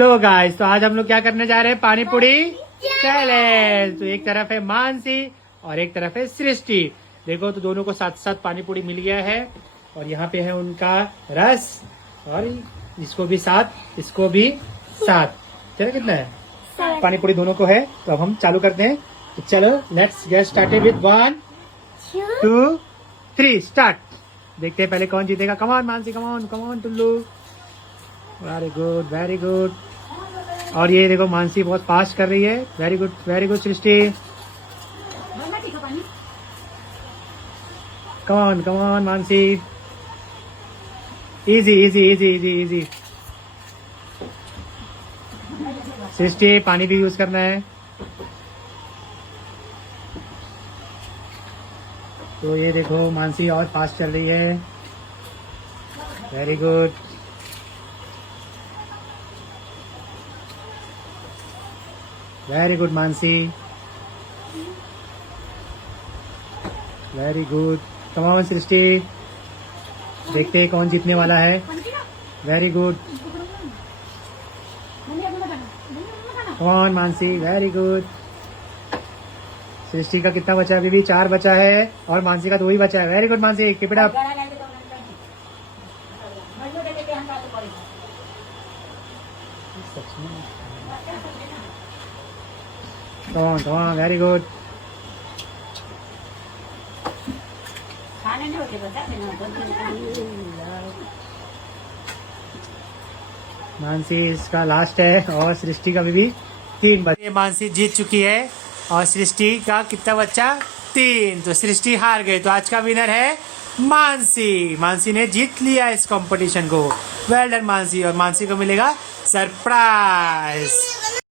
तो गाइस, तो आज हम लोग क्या करने जा रहे हैं? पानी पूरी चैलेंज। तो एक तरफ है मानसी और एक तरफ है सृष्टि। देखो तो दोनों को साथ साथ पानी पूरी मिल गया है और यहाँ पे है उनका रस और इसको भी साथ, इसको भी साथ। चलो कितना है पानी पूरी दोनों को है। तो अब हम चालू करते हैं। तो चलो let's get started with 1 2 3 start. देखते हैं पहले कौन जीतेगा। Come on Mansi, come on Tullu. Very good, very good. और ये देखो मानसी बहुत फास्ट कर रही है। Very good Srishti. Come on Mansi. Easy. Srishti पानी भी यूज करना है। तो ये देखो मानसी और फास्ट चल रही है। Very good. Very good Mansi, very good. Come on Srishti. देखते हैं कौन जीतने वाला है। Very good. Come on Mansi, very good. Srishti का कितना बचा है? अभी भी 4 बचा है और मानसी का 2 ही बचा है। Very good Mansi, keep it up. Come on, very good. Mansi इसका लास्ट है और सृष्टि का भी 3 बचे। मानसी जीत चुकी है और सृष्टि का कितना बचा? 3। तो सृष्टि हार गई। तो आज का विनर है मानसी ने जीत लिया इस कंपटीशन को। Well done Mansi. और मानसी को मिलेगा सरप्राइज।